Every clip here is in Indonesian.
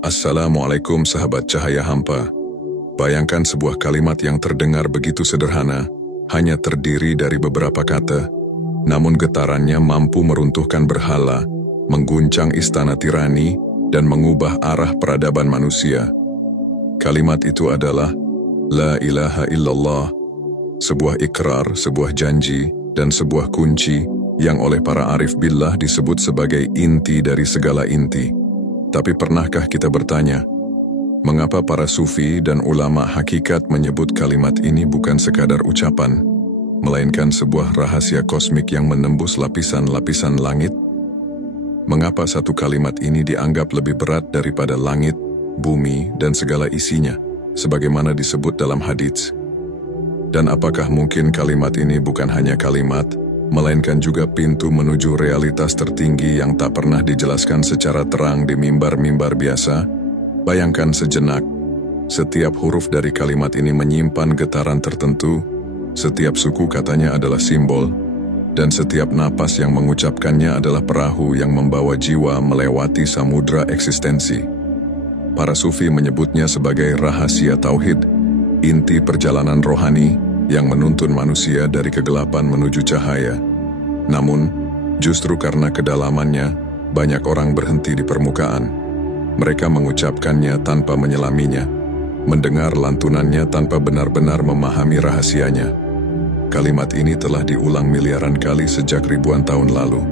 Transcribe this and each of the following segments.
Assalamualaikum sahabat cahaya hampa. Bayangkan sebuah kalimat yang terdengar begitu sederhana, hanya terdiri dari beberapa kata, namun getarannya mampu meruntuhkan berhala, mengguncang istana tirani, dan mengubah arah peradaban manusia. Kalimat itu adalah La ilaha illallah, sebuah ikrar, sebuah janji, dan sebuah kunci yang oleh para arif billah disebut sebagai inti dari segala inti. Tapi pernahkah kita bertanya, mengapa para sufi dan ulama hakikat menyebut kalimat ini bukan sekadar ucapan, melainkan sebuah rahasia kosmik yang menembus lapisan-lapisan langit? Mengapa satu kalimat ini dianggap lebih berat daripada langit, bumi, dan segala isinya, sebagaimana disebut dalam hadits? Dan apakah mungkin kalimat ini bukan hanya kalimat, melainkan juga pintu menuju realitas tertinggi yang tak pernah dijelaskan secara terang di mimbar-mimbar biasa? Bayangkan sejenak, setiap huruf dari kalimat ini menyimpan getaran tertentu, setiap suku katanya adalah simbol, dan setiap napas yang mengucapkannya adalah perahu yang membawa jiwa melewati samudra eksistensi. Para sufi menyebutnya sebagai rahasia tauhid, inti perjalanan rohani, yang menuntun manusia dari kegelapan menuju cahaya. Namun, justru karena kedalamannya, banyak orang berhenti di permukaan. Mereka mengucapkannya tanpa menyelaminya, mendengar lantunannya tanpa benar-benar memahami rahasianya. Kalimat ini telah diulang miliaran kali sejak ribuan tahun lalu,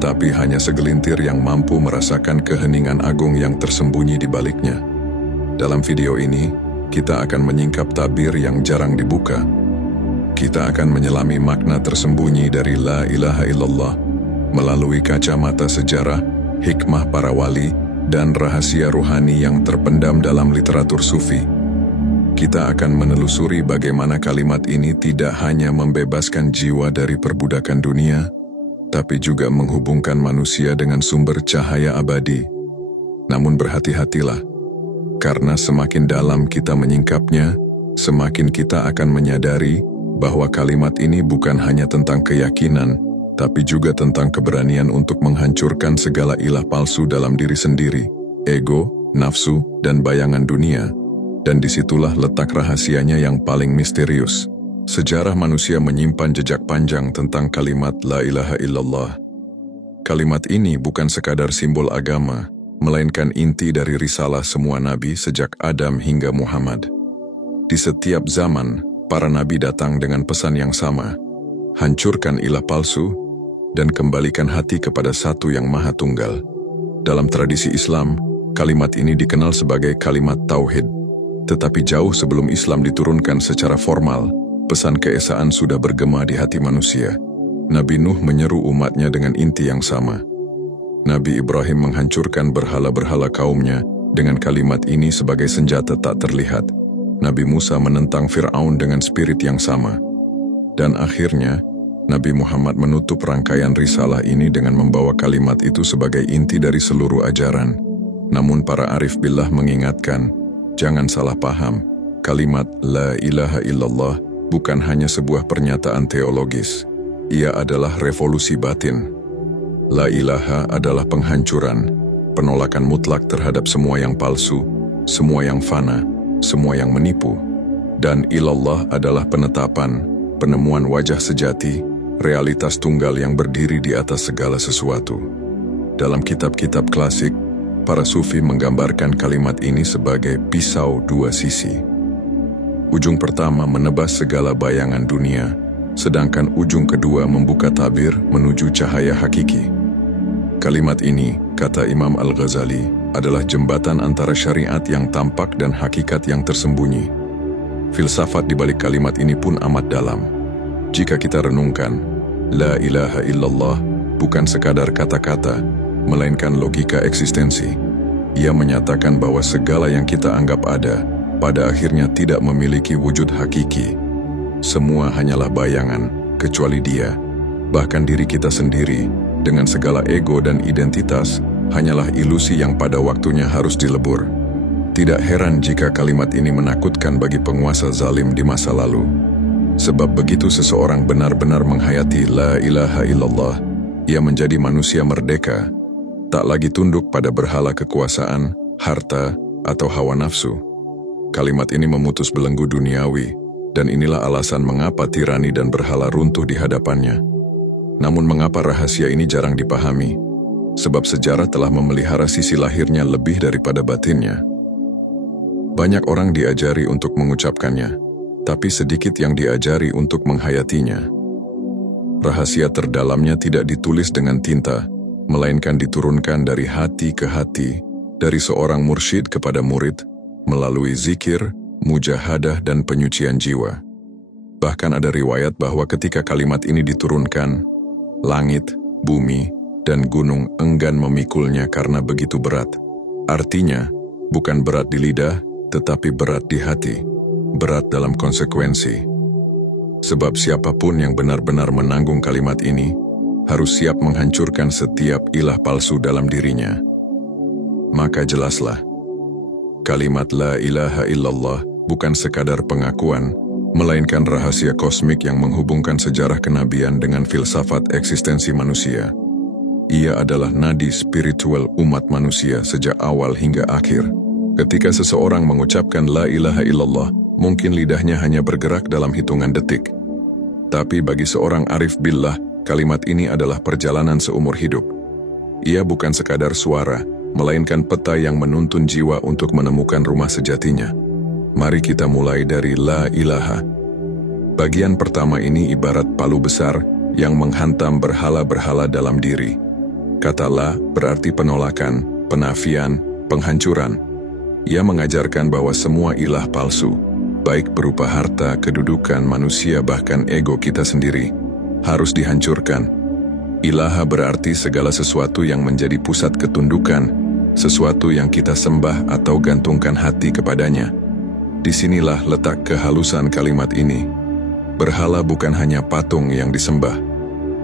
tapi hanya segelintir yang mampu merasakan keheningan agung yang tersembunyi di baliknya. Dalam video ini, kita akan menyingkap tabir yang jarang dibuka. Kita akan menyelami makna tersembunyi dari La ilaha illallah melalui kacamata sejarah, hikmah para wali, dan rahasia ruhani yang terpendam dalam literatur sufi. Kita akan menelusuri bagaimana kalimat ini tidak hanya membebaskan jiwa dari perbudakan dunia, tapi juga menghubungkan manusia dengan sumber cahaya abadi. Namun berhati-hatilah, karena semakin dalam kita menyingkapnya, semakin kita akan menyadari bahwa kalimat ini bukan hanya tentang keyakinan, tapi juga tentang keberanian untuk menghancurkan segala ilah palsu dalam diri sendiri, ego, nafsu, dan bayangan dunia. Dan disitulah letak rahasianya yang paling misterius. Sejarah manusia menyimpan jejak panjang tentang kalimat La ilaha illallah. Kalimat ini bukan sekadar simbol agama, melainkan inti dari risalah semua nabi sejak Adam hingga Muhammad. Di setiap zaman, para nabi datang dengan pesan yang sama, hancurkan ilah palsu, dan kembalikan hati kepada satu yang maha tunggal. Dalam tradisi Islam, kalimat ini dikenal sebagai kalimat tauhid. Tetapi jauh sebelum Islam diturunkan secara formal, pesan keesaan sudah bergema di hati manusia. Nabi Nuh menyeru umatnya dengan inti yang sama. Nabi Ibrahim menghancurkan berhala-berhala kaumnya dengan kalimat ini sebagai senjata tak terlihat. Nabi Musa menentang Fir'aun dengan spirit yang sama. Dan akhirnya, Nabi Muhammad menutup rangkaian risalah ini dengan membawa kalimat itu sebagai inti dari seluruh ajaran. Namun para arif billah mengingatkan, jangan salah paham, kalimat La ilaha illallah bukan hanya sebuah pernyataan teologis. Ia adalah revolusi batin. La ilaha adalah penghancuran, penolakan mutlak terhadap semua yang palsu, semua yang fana, semua yang menipu. Dan ilallah adalah penetapan, penemuan wajah sejati, realitas tunggal yang berdiri di atas segala sesuatu. Dalam kitab-kitab klasik, para sufi menggambarkan kalimat ini sebagai pisau dua sisi. Ujung pertama menebas segala bayangan dunia, sedangkan ujung kedua membuka tabir menuju cahaya hakiki. Kalimat ini, kata Imam Al-Ghazali, adalah jembatan antara syariat yang tampak dan hakikat yang tersembunyi. Filsafat di balik kalimat ini pun amat dalam. Jika kita renungkan, La ilaha illallah bukan sekadar kata-kata, melainkan logika eksistensi. Ia menyatakan bahwa segala yang kita anggap ada, pada akhirnya tidak memiliki wujud hakiki. Semua hanyalah bayangan, kecuali Dia. Bahkan diri kita sendiri, dengan segala ego dan identitas, hanyalah ilusi yang pada waktunya harus dilebur. Tidak heran jika kalimat ini menakutkan bagi penguasa zalim di masa lalu. Sebab begitu seseorang benar-benar menghayati La ilaha illallah, ia menjadi manusia merdeka, tak lagi tunduk pada berhala kekuasaan, harta, atau hawa nafsu. Kalimat ini memutus belenggu duniawi, dan inilah alasan mengapa tirani dan berhala runtuh di hadapannya. Namun mengapa rahasia ini jarang dipahami? Sebab sejarah telah memelihara sisi lahirnya lebih daripada batinnya. Banyak orang diajari untuk mengucapkannya, tapi sedikit yang diajari untuk menghayatinya. Rahasia terdalamnya tidak ditulis dengan tinta, melainkan diturunkan dari hati ke hati, dari seorang mursyid kepada murid, melalui zikir, mujahadah, dan penyucian jiwa. Bahkan ada riwayat bahwa ketika kalimat ini diturunkan, langit, bumi, dan gunung enggan memikulnya karena begitu berat. Artinya, bukan berat di lidah, tetapi berat di hati, berat dalam konsekuensi. Sebab siapapun yang benar-benar menanggung kalimat ini, harus siap menghancurkan setiap ilah palsu dalam dirinya. Maka jelaslah, kalimat la ilaha illallah bukan sekadar pengakuan, melainkan rahasia kosmik yang menghubungkan sejarah kenabian dengan filsafat eksistensi manusia. Ia adalah nadi spiritual umat manusia sejak awal hingga akhir. Ketika seseorang mengucapkan la ilaha illallah, mungkin lidahnya hanya bergerak dalam hitungan detik. Tapi bagi seorang arif billah, kalimat ini adalah perjalanan seumur hidup. Ia bukan sekadar suara, melainkan peta yang menuntun jiwa untuk menemukan rumah sejatinya. Mari kita mulai dari la ilaha. Bagian pertama ini ibarat palu besar yang menghantam berhala-berhala dalam diri. Kata la berarti penolakan, penafian, penghancuran. Ia mengajarkan bahwa semua ilah palsu, baik berupa harta, kedudukan, manusia, bahkan ego kita sendiri, harus dihancurkan. Ilaha berarti segala sesuatu yang menjadi pusat ketundukan, sesuatu yang kita sembah atau gantungkan hati kepadanya. Disinilah letak kehalusan kalimat ini. Berhala bukan hanya patung yang disembah.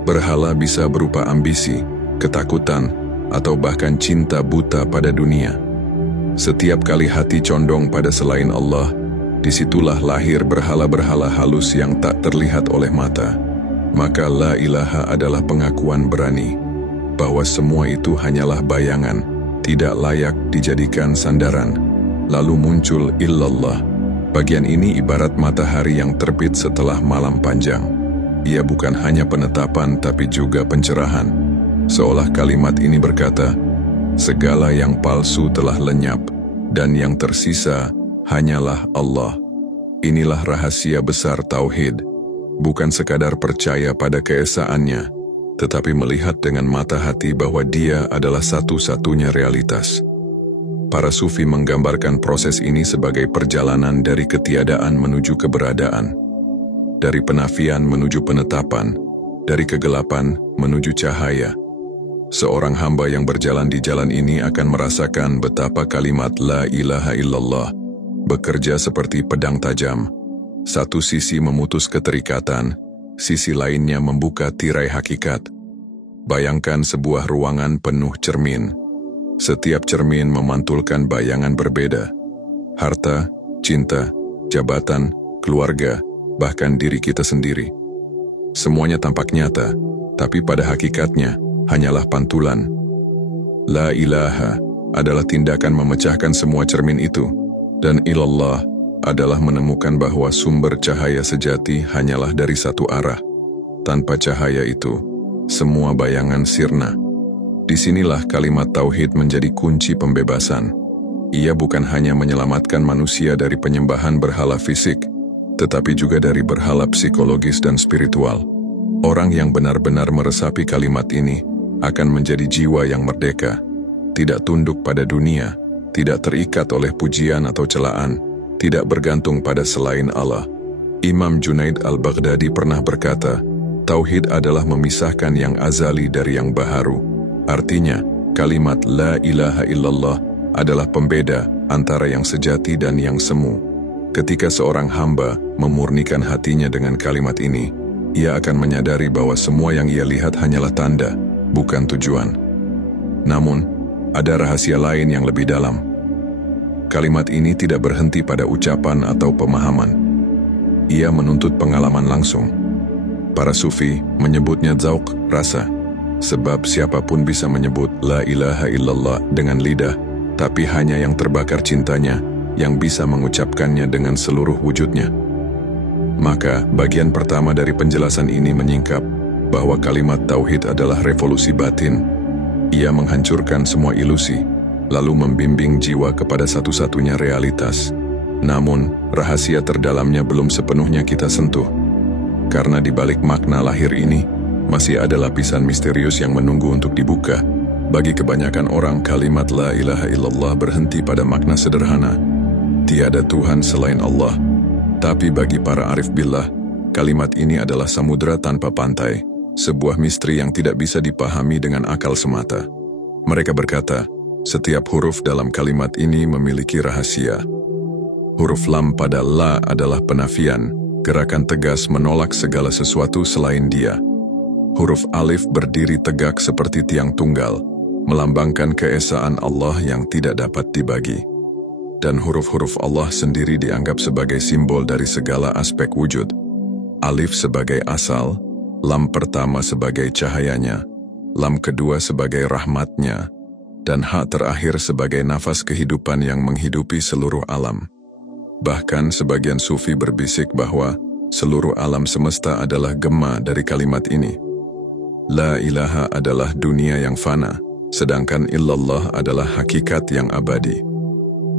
Berhala bisa berupa ambisi, ketakutan, atau bahkan cinta buta pada dunia. Setiap kali hati condong pada selain Allah, disitulah lahir berhala-berhala halus yang tak terlihat oleh mata. Maka la ilaha adalah pengakuan berani bahwa semua itu hanyalah bayangan, tidak layak dijadikan sandaran. Lalu muncul illallah. Bagian ini ibarat matahari yang terbit setelah malam panjang. Ia bukan hanya penetapan tapi juga pencerahan. Seolah kalimat ini berkata, segala yang palsu telah lenyap, dan yang tersisa hanyalah Allah. Inilah rahasia besar tauhid, bukan sekadar percaya pada keesaannya, tetapi melihat dengan mata hati bahwa Dia adalah satu-satunya realitas. Para sufi menggambarkan proses ini sebagai perjalanan dari ketiadaan menuju keberadaan, dari penafian menuju penetapan, dari kegelapan menuju cahaya. Seorang hamba yang berjalan di jalan ini akan merasakan betapa kalimat la ilaha illallah bekerja seperti pedang tajam. Satu sisi memutus keterikatan, sisi lainnya membuka tirai hakikat. Bayangkan sebuah ruangan penuh cermin. Setiap cermin memantulkan bayangan berbeda. Harta, cinta, jabatan, keluarga, bahkan diri kita sendiri. Semuanya tampak nyata, tapi pada hakikatnya hanyalah pantulan. La ilaha adalah tindakan memecahkan semua cermin itu, dan ilallah adalah menemukan bahwa sumber cahaya sejati hanyalah dari satu arah. Tanpa cahaya itu, semua bayangan sirna. Disinilah kalimat tauhid menjadi kunci pembebasan. Ia bukan hanya menyelamatkan manusia dari penyembahan berhala fisik, tetapi juga dari berhala psikologis dan spiritual. Orang yang benar-benar meresapi kalimat ini akan menjadi jiwa yang merdeka, tidak tunduk pada dunia, tidak terikat oleh pujian atau celaan, tidak bergantung pada selain Allah. Imam Junaid al-Baghdadi pernah berkata, tauhid adalah memisahkan yang azali dari yang baharu. Artinya, kalimat la ilaha illallah adalah pembeda antara yang sejati dan yang semu. Ketika seorang hamba memurnikan hatinya dengan kalimat ini, ia akan menyadari bahwa semua yang ia lihat hanyalah tanda, bukan tujuan. Namun, ada rahasia lain yang lebih dalam. Kalimat ini tidak berhenti pada ucapan atau pemahaman. Ia menuntut pengalaman langsung. Para sufi menyebutnya zauq, rasa. Sebab siapapun bisa menyebut la ilaha illallah dengan lidah, tapi hanya yang terbakar cintanya yang bisa mengucapkannya dengan seluruh wujudnya. Maka, bagian pertama dari penjelasan ini menyingkap bahwa kalimat tauhid adalah revolusi batin. Ia menghancurkan semua ilusi, lalu membimbing jiwa kepada satu-satunya realitas. Namun, rahasia terdalamnya belum sepenuhnya kita sentuh. Karena di balik makna lahir ini, masih ada lapisan misterius yang menunggu untuk dibuka. Bagi kebanyakan orang, kalimat la ilaha illallah berhenti pada makna sederhana. Tiada Tuhan selain Allah. Tapi bagi para arif billah, kalimat ini adalah samudera tanpa pantai, sebuah misteri yang tidak bisa dipahami dengan akal semata. Mereka berkata, setiap huruf dalam kalimat ini memiliki rahasia. Huruf lam pada la adalah penafian, gerakan tegas menolak segala sesuatu selain dia. Huruf alif berdiri tegak seperti tiang tunggal, melambangkan keesaan Allah yang tidak dapat dibagi. Dan huruf-huruf Allah sendiri dianggap sebagai simbol dari segala aspek wujud. Alif sebagai asal, lam pertama sebagai cahayanya, lam kedua sebagai rahmatnya, dan ha terakhir sebagai nafas kehidupan yang menghidupi seluruh alam. Bahkan sebagian sufi berbisik bahwa seluruh alam semesta adalah gema dari kalimat ini. La ilaha adalah dunia yang fana, sedangkan illallah adalah hakikat yang abadi.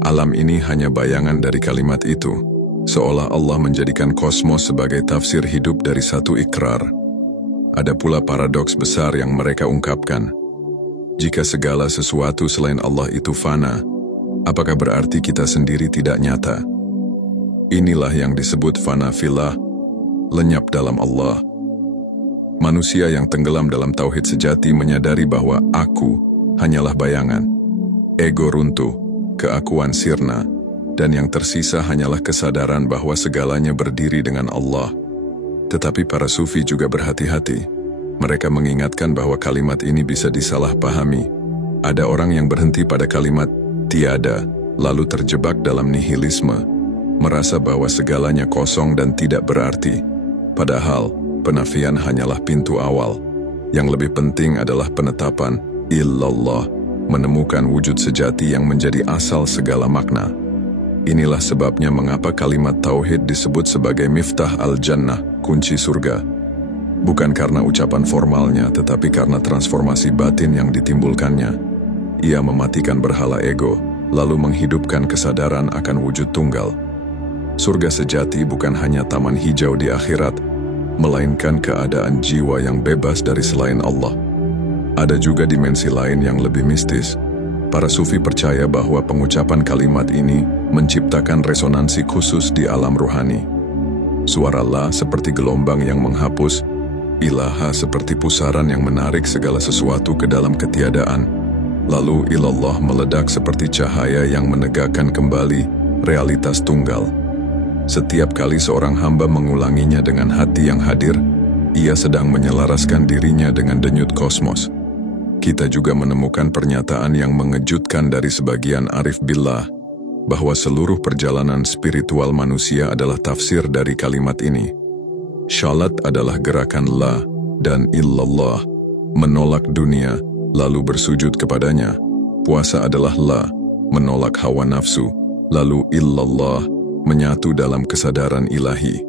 Alam ini hanya bayangan dari kalimat itu, seolah Allah menjadikan kosmos sebagai tafsir hidup dari satu ikrar. Ada pula paradoks besar yang mereka ungkapkan. Jika segala sesuatu selain Allah itu fana, apakah berarti kita sendiri tidak nyata? Inilah yang disebut fana fillah, lenyap dalam Allah. Manusia yang tenggelam dalam tauhid sejati menyadari bahwa aku hanyalah bayangan. Ego runtuh, keakuan sirna, dan yang tersisa hanyalah kesadaran bahwa segalanya berdiri dengan Allah. Tetapi para sufi juga berhati-hati. Mereka mengingatkan bahwa kalimat ini bisa disalahpahami. Ada orang yang berhenti pada kalimat tiada, lalu terjebak dalam nihilisme, merasa bahwa segalanya kosong dan tidak berarti. Padahal, penafian hanyalah pintu awal. Yang lebih penting adalah penetapan illallah, menemukan wujud sejati yang menjadi asal segala makna. Inilah sebabnya mengapa kalimat tauhid disebut sebagai miftah al-jannah, kunci surga. Bukan karena ucapan formalnya, tetapi karena transformasi batin yang ditimbulkannya. Ia mematikan berhala ego, lalu menghidupkan kesadaran akan wujud tunggal. Surga sejati bukan hanya taman hijau di akhirat, melainkan keadaan jiwa yang bebas dari selain Allah. Ada juga dimensi lain yang lebih mistis. Para sufi percaya bahwa pengucapan kalimat ini menciptakan resonansi khusus di alam ruhani. Suara la seperti gelombang yang menghapus, ilaha seperti pusaran yang menarik segala sesuatu ke dalam ketiadaan, lalu ilallah meledak seperti cahaya yang menegakkan kembali realitas tunggal. Setiap kali seorang hamba mengulanginya dengan hati yang hadir, ia sedang menyelaraskan dirinya dengan denyut kosmos. Kita juga menemukan pernyataan yang mengejutkan dari sebagian arif billah, bahwa seluruh perjalanan spiritual manusia adalah tafsir dari kalimat ini. Syalat adalah gerakan la dan illallah, menolak dunia, lalu bersujud kepadanya. Puasa adalah la, menolak hawa nafsu, lalu illallah, menyatu dalam kesadaran ilahi.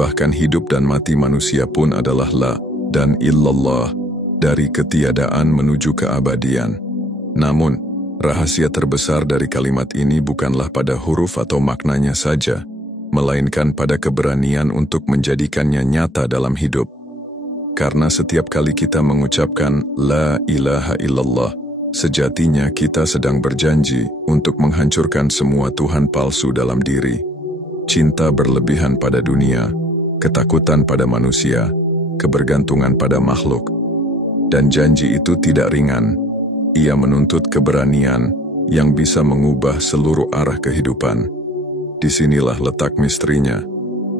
Bahkan hidup dan mati manusia pun adalah la dan illallah, dari ketiadaan menuju keabadian. Namun, rahasia terbesar dari kalimat ini bukanlah pada huruf atau maknanya saja, melainkan pada keberanian untuk menjadikannya nyata dalam hidup. Karena setiap kali kita mengucapkan la ilaha illallah, sejatinya kita sedang berjanji untuk menghancurkan semua Tuhan palsu dalam diri. Cinta berlebihan pada dunia, ketakutan pada manusia, kebergantungan pada makhluk. Dan janji itu tidak ringan. Ia menuntut keberanian yang bisa mengubah seluruh arah kehidupan. Disinilah letak misterinya.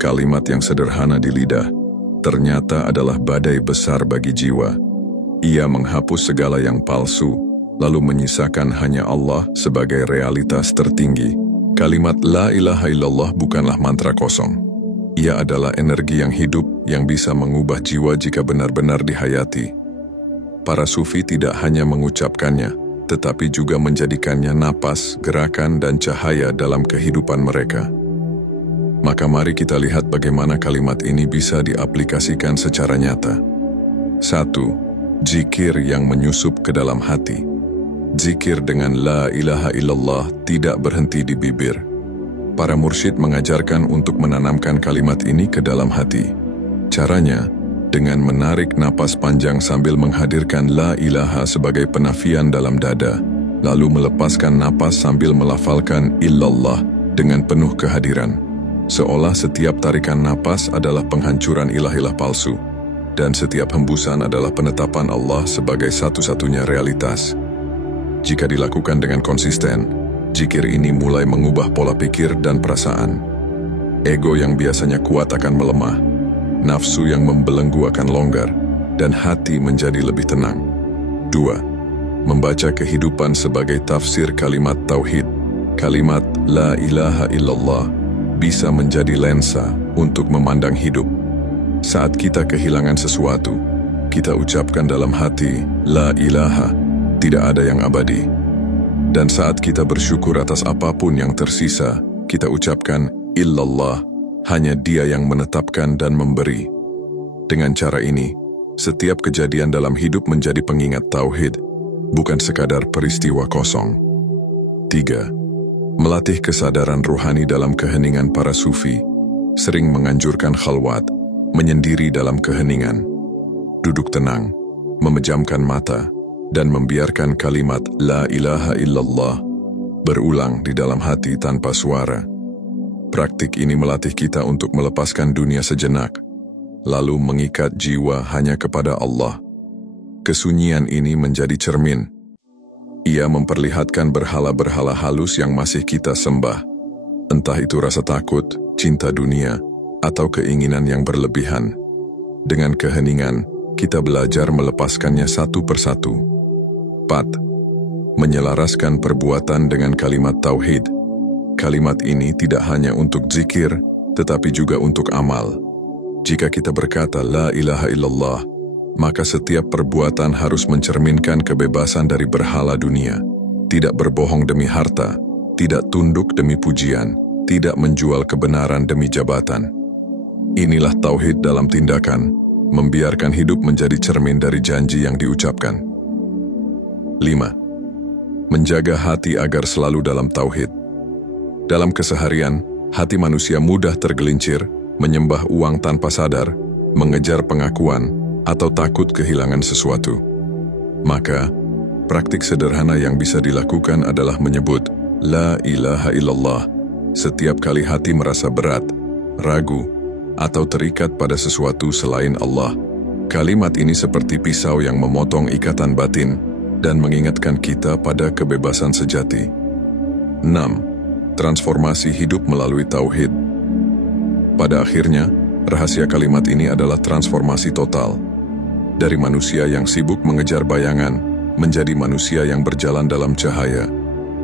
Kalimat yang sederhana di lidah ternyata adalah badai besar bagi jiwa. Ia menghapus segala yang palsu, lalu menyisakan hanya Allah sebagai realitas tertinggi. Kalimat la ilaha illallah bukanlah mantra kosong. Ia adalah energi yang hidup yang bisa mengubah jiwa jika benar-benar dihayati. Para sufi tidak hanya mengucapkannya, tetapi juga menjadikannya napas, gerakan, dan cahaya dalam kehidupan mereka. Maka mari kita lihat bagaimana kalimat ini bisa diaplikasikan secara nyata. 1. Zikir yang menyusup ke dalam hati. Zikir dengan la ilaha illallah tidak berhenti di bibir. Para mursyid mengajarkan untuk menanamkan kalimat ini ke dalam hati. Caranya, dengan menarik napas panjang sambil menghadirkan la ilaha sebagai penafian dalam dada, lalu melepaskan napas sambil melafalkan illallah dengan penuh kehadiran. Seolah setiap tarikan napas adalah penghancuran ilah-ilah palsu, dan setiap hembusan adalah penetapan Allah sebagai satu-satunya realitas. Jika dilakukan dengan konsisten, zikir ini mulai mengubah pola pikir dan perasaan. Ego yang biasanya kuat akan melemah, nafsu yang membelenggu akan longgar, dan hati menjadi lebih tenang. 2. Membaca kehidupan sebagai tafsir kalimat tauhid. Kalimat la ilaha illallah bisa menjadi lensa untuk memandang hidup. Saat kita kehilangan sesuatu, kita ucapkan dalam hati, la ilaha, tidak ada yang abadi. Dan saat kita bersyukur atas apapun yang tersisa, kita ucapkan illallah, hanya Dia yang menetapkan dan memberi. Dengan cara ini, setiap kejadian dalam hidup menjadi pengingat tauhid, bukan sekadar peristiwa kosong. 3. Melatih kesadaran ruhani dalam keheningan. Para sufi sering menganjurkan khalwat, menyendiri dalam keheningan, duduk tenang, memejamkan mata, dan membiarkan kalimat la ilaha illallah berulang di dalam hati tanpa suara. Praktik ini melatih kita untuk melepaskan dunia sejenak, lalu mengikat jiwa hanya kepada Allah. Kesunyian ini menjadi cermin. Ia memperlihatkan berhala-berhala halus yang masih kita sembah, entah itu rasa takut, cinta dunia, atau keinginan yang berlebihan. Dengan keheningan, kita belajar melepaskannya satu persatu. 4. Menyelaraskan perbuatan dengan kalimat tauhid. Kalimat ini tidak hanya untuk zikir, tetapi juga untuk amal. Jika kita berkata la ilaha illallah, maka setiap perbuatan harus mencerminkan kebebasan dari berhala dunia, tidak berbohong demi harta, tidak tunduk demi pujian, tidak menjual kebenaran demi jabatan. Inilah tauhid dalam tindakan, membiarkan hidup menjadi cermin dari janji yang diucapkan. 5. Menjaga hati agar selalu dalam tauhid. Dalam keseharian, hati manusia mudah tergelincir, menyembah uang tanpa sadar, mengejar pengakuan, atau takut kehilangan sesuatu. Maka, praktik sederhana yang bisa dilakukan adalah menyebut la ilaha illallah setiap kali hati merasa berat, ragu, atau terikat pada sesuatu selain Allah. Kalimat ini seperti pisau yang memotong ikatan batin dan mengingatkan kita pada kebebasan sejati. 6. Transformasi hidup melalui tauhid. Pada akhirnya, rahasia kalimat ini adalah transformasi total. Dari manusia yang sibuk mengejar bayangan, menjadi manusia yang berjalan dalam cahaya.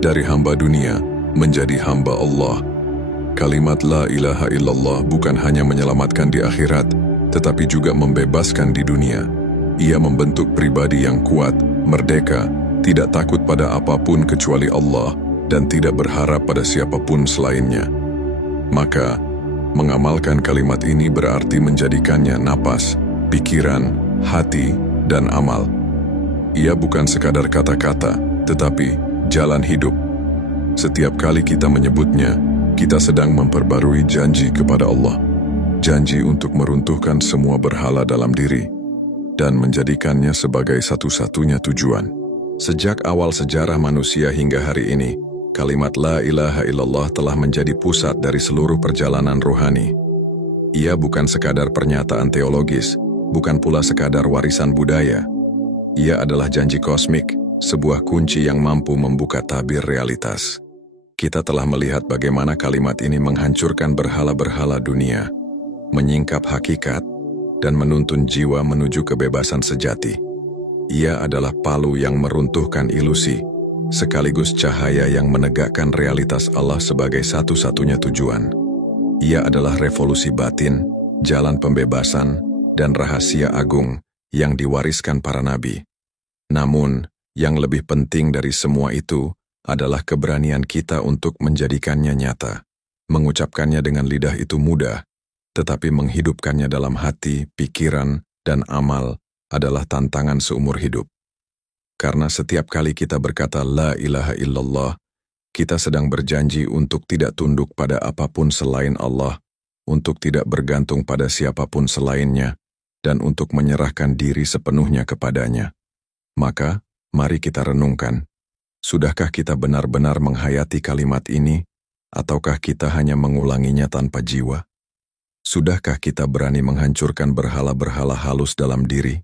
Dari hamba dunia, menjadi hamba Allah. Kalimat la ilaha illallah bukan hanya menyelamatkan di akhirat, tetapi juga membebaskan di dunia. Ia membentuk pribadi yang kuat, merdeka, tidak takut pada apapun kecuali Allah, dan tidak berharap pada siapapun selainnya. Maka, mengamalkan kalimat ini berarti menjadikannya napas, pikiran, hati, dan amal. Ia bukan sekadar kata-kata, tetapi jalan hidup. Setiap kali kita menyebutnya, kita sedang memperbarui janji kepada Allah. Janji untuk meruntuhkan semua berhala dalam diri, dan menjadikannya sebagai satu-satunya tujuan. Sejak awal sejarah manusia hingga hari ini, kalimat la ilaha illallah telah menjadi pusat dari seluruh perjalanan rohani. Ia bukan sekadar pernyataan teologis, bukan pula sekadar warisan budaya. Ia adalah janji kosmik, sebuah kunci yang mampu membuka tabir realitas. Kita telah melihat bagaimana kalimat ini menghancurkan berhala-berhala dunia, menyingkap hakikat, dan menuntun jiwa menuju kebebasan sejati. Ia adalah palu yang meruntuhkan ilusi, sekaligus cahaya yang menegakkan realitas Allah sebagai satu-satunya tujuan. Ia adalah revolusi batin, jalan pembebasan, dan rahasia agung yang diwariskan para nabi. Namun, Yang lebih penting dari semua itu adalah keberanian kita untuk menjadikannya nyata. Mengucapkannya dengan lidah itu mudah, tetapi menghidupkannya dalam hati, pikiran, dan amal adalah tantangan seumur hidup. Karena setiap kali kita berkata La ilaha illallah, kita sedang berjanji untuk tidak tunduk pada apapun selain Allah, untuk tidak bergantung pada siapapun selainnya, dan untuk menyerahkan diri sepenuhnya kepadanya. Maka, mari kita renungkan, sudahkah kita benar-benar menghayati kalimat ini, ataukah kita hanya mengulanginya tanpa jiwa? Sudahkah kita berani menghancurkan berhala-berhala halus dalam diri,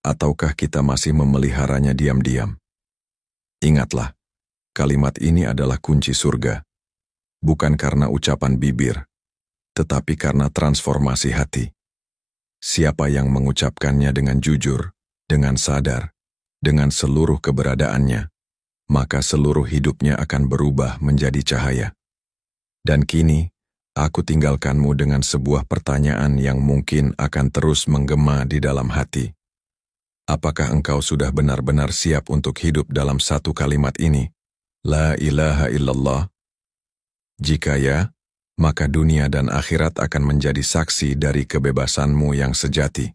ataukah kita masih memeliharanya diam-diam? Ingatlah, kalimat ini adalah kunci surga, bukan karena ucapan bibir, tetapi karena transformasi hati. Siapa yang mengucapkannya dengan jujur, dengan sadar, dengan seluruh keberadaannya, maka seluruh hidupnya akan berubah menjadi cahaya. Dan kini, aku tinggalkanmu dengan sebuah pertanyaan yang mungkin akan terus menggema di dalam hati. Apakah engkau sudah benar-benar siap untuk hidup dalam satu kalimat ini? La ilaha illallah. Jika ya, maka dunia dan akhirat akan menjadi saksi dari kebebasanmu yang sejati.